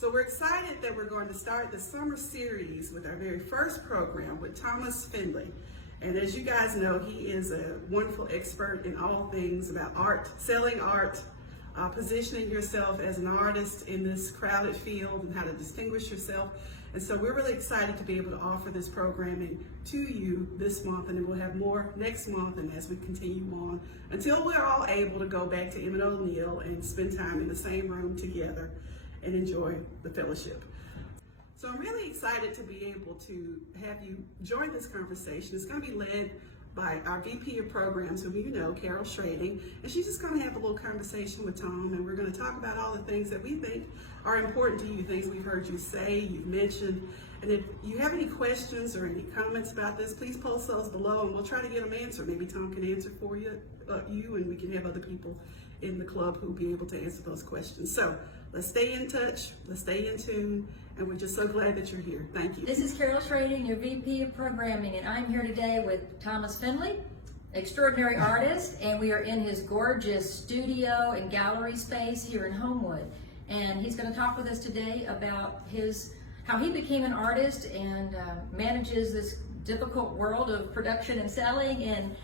So we're excited that we're going to start the summer series with our very first program with Thomas Findlay. And as you guys know, he is a wonderful expert in all things about art, selling art, positioning yourself as an artist in this crowded field and how to distinguish yourself. And so we're really excited to be able to offer this programming to you this month, and then we'll have more next month and as we continue on until we're all able to go back to Emmett O'Neill and spend time in the same room together and enjoy the fellowship. So I'm really excited to be able to have you join this conversation. It's going to be led by our VP of Programs, who you know, Carol Schrading, and she's just going to have a little conversation with Tom, and we're going to talk about all the things that we think are important to you, things we've heard you say, you've mentioned. And if you have any questions or any comments about this, please post those below, and we'll try to get them answered. Maybe Tom can answer for you, and we can have other people in the club who'll be able to answer those questions. So let's stay in touch, let's stay in tune, and we're just so glad that you're here. Thank you. This is Carol Schrading, your VP of Programming, and I'm here today with Thomas Findlay, extraordinary artist, and we are in his gorgeous studio and gallery space here in Homewood. And he's going to talk with us today about how he became an artist and manages this difficult world of production and selling. And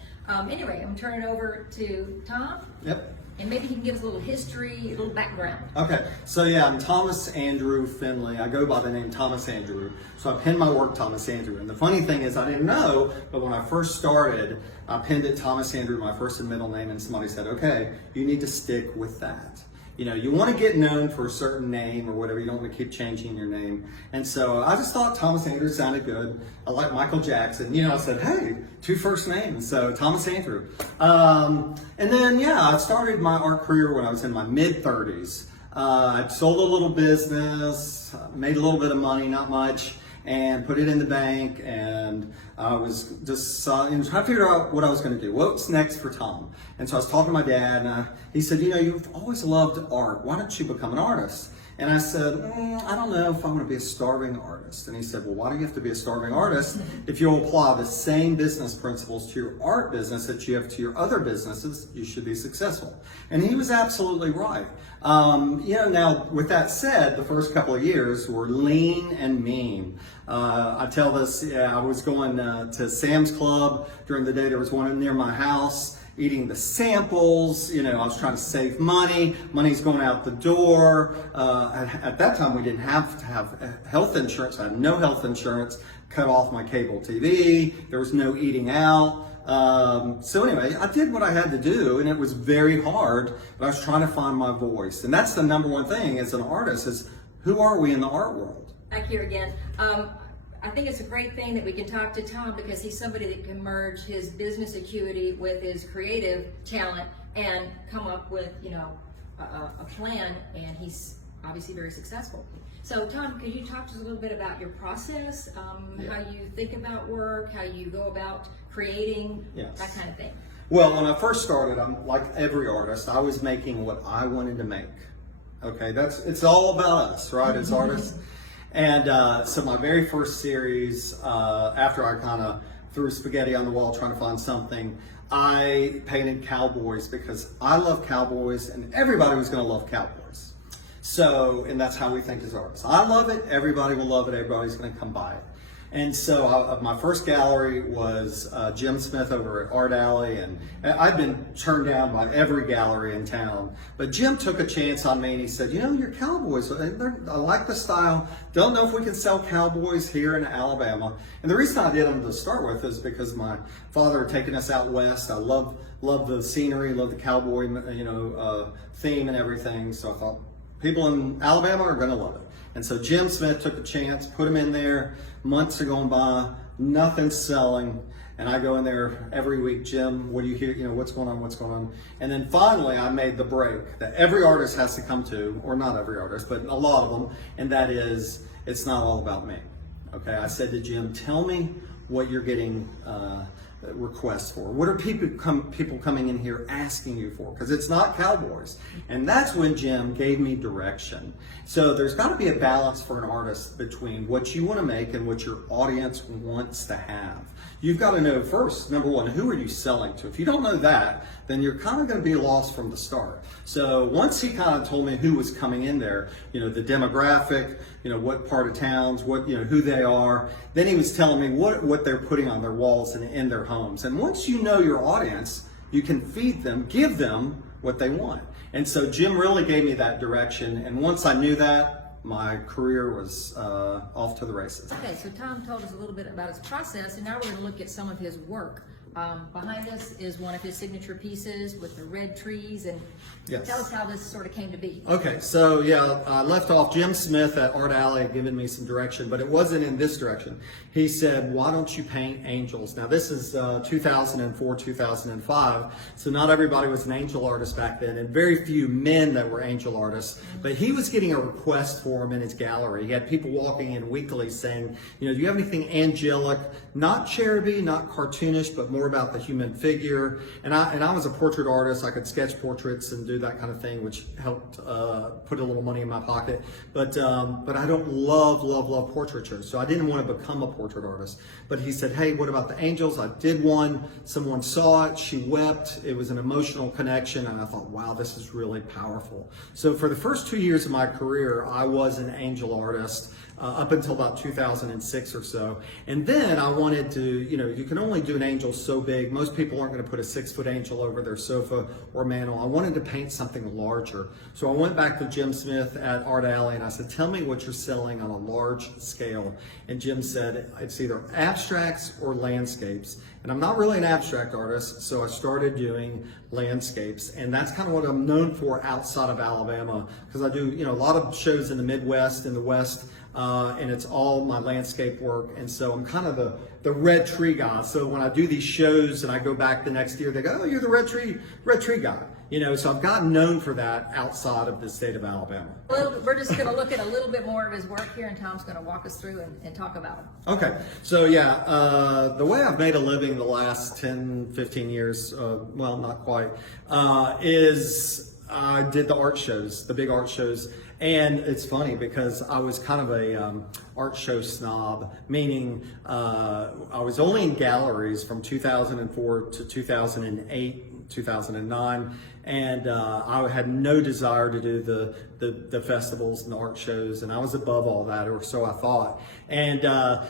anyway, I'm turning it over to Tom. Yep. And maybe he can give us a little history, a little background. Okay, so yeah, I'm Thomas Andrew Findlay. I go by the name Thomas Andrew. So I pinned my work Thomas Andrew. And the funny thing is I didn't know, but when I first started, I pinned it Thomas Andrew, my first and middle name, and somebody said, okay, you need to stick with that. You know, you want to get known for a certain name or whatever. You don't want to keep changing your name. And so I just thought Thomas Andrew sounded good. I like Michael Jackson. You know, I said, hey, 2 first names. So Thomas Andrew. And then, yeah, I started my art career when I was in my mid-30s. I sold a little business, made a little bit of money, not much, and put it in the bank, and I was just trying to figure out what I was going to do. What's next for Tom? And so I was talking to my dad, and he said, you know, you've always loved art. Why don't you become an artist? And I said, I don't know if I want to be a starving artist. And he said, well, why do you have to be a starving artist if you'll apply the same business principles to your art business that you have to your other businesses? You should be successful. And he was absolutely right. You know, now with that said, the first couple of years were lean and mean. I tell this, I was going to Sam's Club during the day. There was one near my house, eating the samples. You know, I was trying to save money. Money's going out the door. At that time, we didn't have to have health insurance. I had no health insurance. Cut off my cable TV. There was no eating out. So anyway, I did what I had to do, and it was very hard, but I was trying to find my voice. And that's the number one thing as an artist is, who are we in the art world? Back here again. I think it's a great thing that we can talk to Tom because he's somebody that can merge his business acuity with his creative talent and come up with, you know, a plan, and he's obviously very successful. So Tom, could you talk to us a little bit about your process, how you think about work, how you go about creating, that kind of thing? Well, when I first started, I'm like every artist, I was making what I wanted to make. Okay, it's all about us, right, as artists. And so my very first series, after I kind of threw spaghetti on the wall trying to find something, I painted cowboys because I love cowboys and everybody was going to love cowboys. So, and that's how we think as artists. I love it, everybody will love it, everybody's going to come by it. And so my first gallery was Jim Smith over at Art Alley, and I've been turned down by every gallery in town. But Jim took a chance on me, and he said, you know, you're cowboys. I like the style. Don't know if we can sell cowboys here in Alabama. And the reason I did them to start with is because my father had taken us out west. I love the scenery, love the cowboy, you know, theme and everything. So I thought people in Alabama are going to love it. And so Jim Smith took a chance, put him in there. Months are going by, nothing's selling. And I go in there every week, Jim, what do you hear? You know, what's going on, what's going on? And then finally I made the break that every artist has to come to, or not every artist, but a lot of them. And that is, it's not all about me. Okay, I said to Jim, tell me what you're getting requests for? What are people coming in here asking you for? Because it's not cowboys. And that's when Jim gave me direction. So there's got to be a balance for an artist between what you want to make and what your audience wants to have. You've got to know first, number one, who are you selling to? If you don't know that, then you're kind of going to be lost from the start. So once he kind of told me who was coming in there, the demographic, what part of towns, who they are, then he was telling me what they're putting on their walls and in their homes. And once you know your audience, you can feed them, give them what they want. And so Jim really gave me that direction. And once I knew that, my career was off to the races. Okay, so Tom told us a little bit about his process, and now we're going to look at some of his work. Behind us is one of his signature pieces with the red trees, and yes. Tell us how this sort of came to be. Okay, so yeah, I left off. Jim Smith at Art Alley had given me some direction, but it wasn't in this direction. He said, why don't you paint angels? Now this is 2004, 2005, so not everybody was an angel artist back then, and very few men that were angel artists, but he was getting a request for them in his gallery. He had people walking in weekly saying, do you have anything angelic, not cherubby, not cartoonish, but more about the human figure? And I was a portrait artist. I could sketch portraits and do that kind of thing, which helped put a little money in my pocket. But I don't love portraiture, so I didn't want to become a portrait artist. But he said, hey, what about the angels? I did one. Someone saw it. She wept. It was an emotional connection, and I thought, wow, this is really powerful. So for the first 2 years of my career, I was an angel artist. Up until about 2006 or so. And then I wanted to, you can only do an angel so big. Most people aren't going to put a 6-foot angel over their sofa or mantle. I wanted to paint something larger. So I went back to Jim Smith at Art Alley and I said, tell me what you're selling on a large scale. And Jim said, it's either abstracts or landscapes. And I'm not really an abstract artist, so I started doing landscapes. And that's kind of what I'm known for outside of Alabama, because I do, a lot of shows in the Midwest, in the West, and it's all my landscape work. And so I'm kind of the red tree guy. So when I do these shows and I go back the next year, they go, oh, you're the red tree guy. So I've gotten known for that outside of the state of Alabama. Well, we're just going to look at a little bit more of his work here, and Tom's going to walk us through and talk about him. Okay, so yeah, the way I've made a living the last 10, 15 years, well, not quite, is I did the art shows, the big art shows. And it's funny because I was kind of a art show snob, meaning I was only in galleries from 2004 to 2008, 2009, and I had no desire to do the festivals and the art shows, and I was above all that, or so I thought. And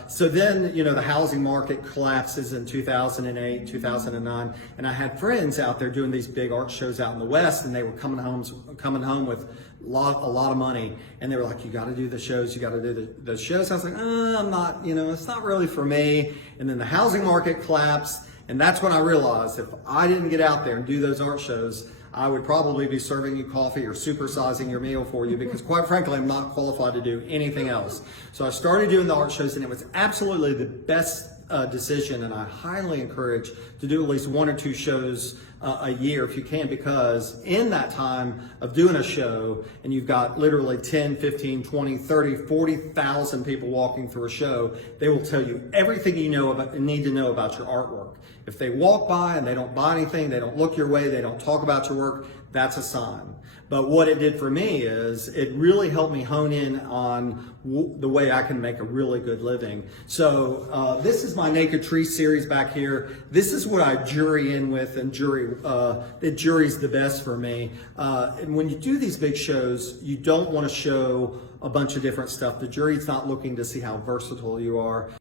so then, the housing market collapses in 2008, 2009, and I had friends out there doing these big art shows out in the West, and they were coming home with a lot of money, and they were like, you got to do the shows, you got to do the shows. I was like, I'm not, it's not really for me. And then the housing market collapsed, and that's when I realized if I didn't get out there and do those art shows, I would probably be serving you coffee or supersizing your meal for you, because quite frankly, I'm not qualified to do anything else. So I started doing the art shows, and it was absolutely the best decision, and I highly encourage to do at least 1 or 2 shows a year if you can, because in that time of doing a show, and you've got literally 10, 15, 20, 30, 40,000 people walking through a show, they will tell you everything you need to know about your artwork. If they walk by and they don't buy anything, they don't look your way, they don't talk about your work, that's a sign. But what it did for me is it really helped me hone in on the way I can make a really good living. So this is my Naked Tree series back here. This is what I jury in with, and jury's the best for me. And when you do these big shows, you don't want to show a bunch of different stuff. The jury's not looking to see how versatile you are.